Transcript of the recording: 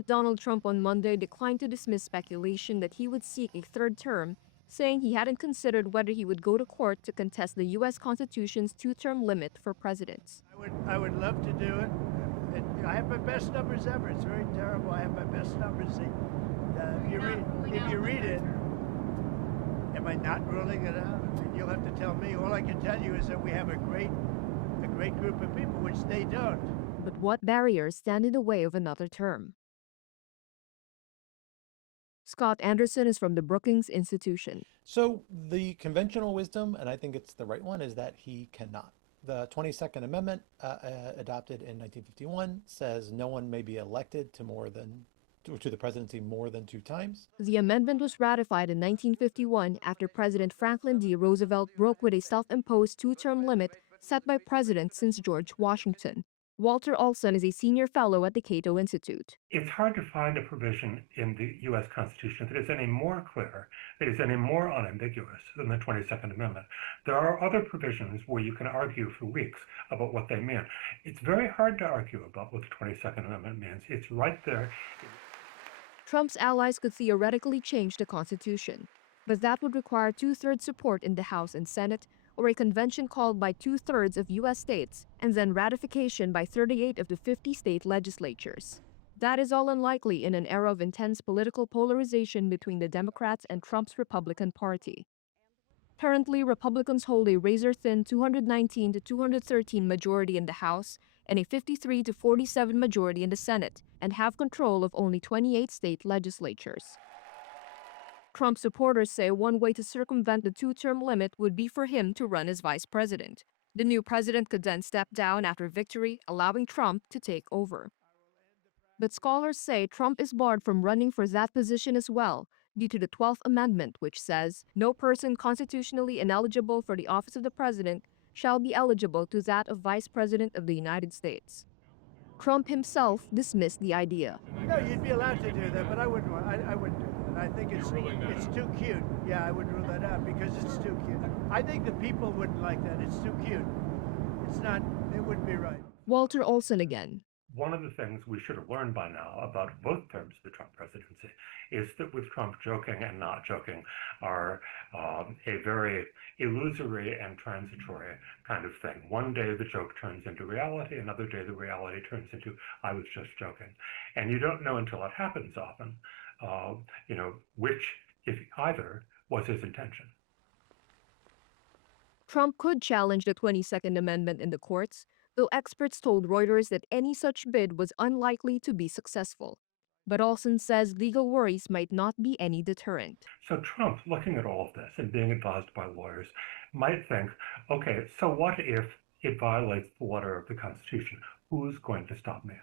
President Donald Trump on Monday declined to dismiss speculation that he would seek a third term, saying he hadn't considered whether he would go to court to contest the U.S. Constitution's two-term limit for presidents. I would love to do it. I have my best numbers ever. It's very terrible. I have my best numbers. If you read it, am I not ruling it out? I mean, you'll have to tell me. All I can tell you is that we have a great group of people, which they don't. But what barriers stand in the way of another term? Scott Anderson is from the Brookings Institution. So the conventional wisdom, and I think it's the right one, is that he cannot. The 22nd Amendment, adopted in 1951, says no one may be elected to the presidency more than 2 times. The amendment was ratified in 1951 after President Franklin D. Roosevelt broke with a self-imposed two-term limit set by presidents since George Washington. Walter Olson is a senior fellow at the Cato Institute. It's hard to find a provision in the U.S. Constitution that is any more clear, that is any more unambiguous than the 22nd Amendment. There are other provisions where you can argue for weeks about what they mean. It's very hard to argue about what the 22nd Amendment means. It's right there. Trump's allies could theoretically change the Constitution, but that would require two-thirds support in the House and Senate, or a convention called by 2/3 of U.S. states, and then ratification by 38 of the 50 state legislatures. That is all unlikely in an era of intense political polarization between the Democrats and Trump's Republican Party. Currently, Republicans hold a razor-thin 219 to 213 majority in the House and a 53 to 47 majority in the Senate, and have control of only 28 state legislatures. Trump supporters say one way to circumvent the two-term limit would be for him to run as vice president. The new president could then step down after victory, allowing Trump to take over. But scholars say Trump is barred from running for that position as well, due to the 12th Amendment, which says no person constitutionally ineligible for the office of the president shall be eligible to that of vice president of the United States. Trump himself dismissed the idea. No, you'd be allowed to do that, but I wouldn't do it. I think it's too cute. Yeah, I would rule that out because it's too cute. I think the people wouldn't like that. It's too cute. It wouldn't be right. Walter Olson again. One of the things we should have learned by now about both terms of the Trump presidency is that with Trump, joking and not joking are a very illusory and transitory kind of thing. One day the joke turns into reality, another day the reality turns into, I was just joking. And you don't know until it happens often, which, if either, was his intention. Trump could challenge the 22nd Amendment in the courts, though experts told Reuters that any such bid was unlikely to be successful. But Olson says legal worries might not be any deterrent. So Trump, looking at all of this and being advised by lawyers, might think, okay, so what if it violates the letter of the Constitution? Who's going to stop me?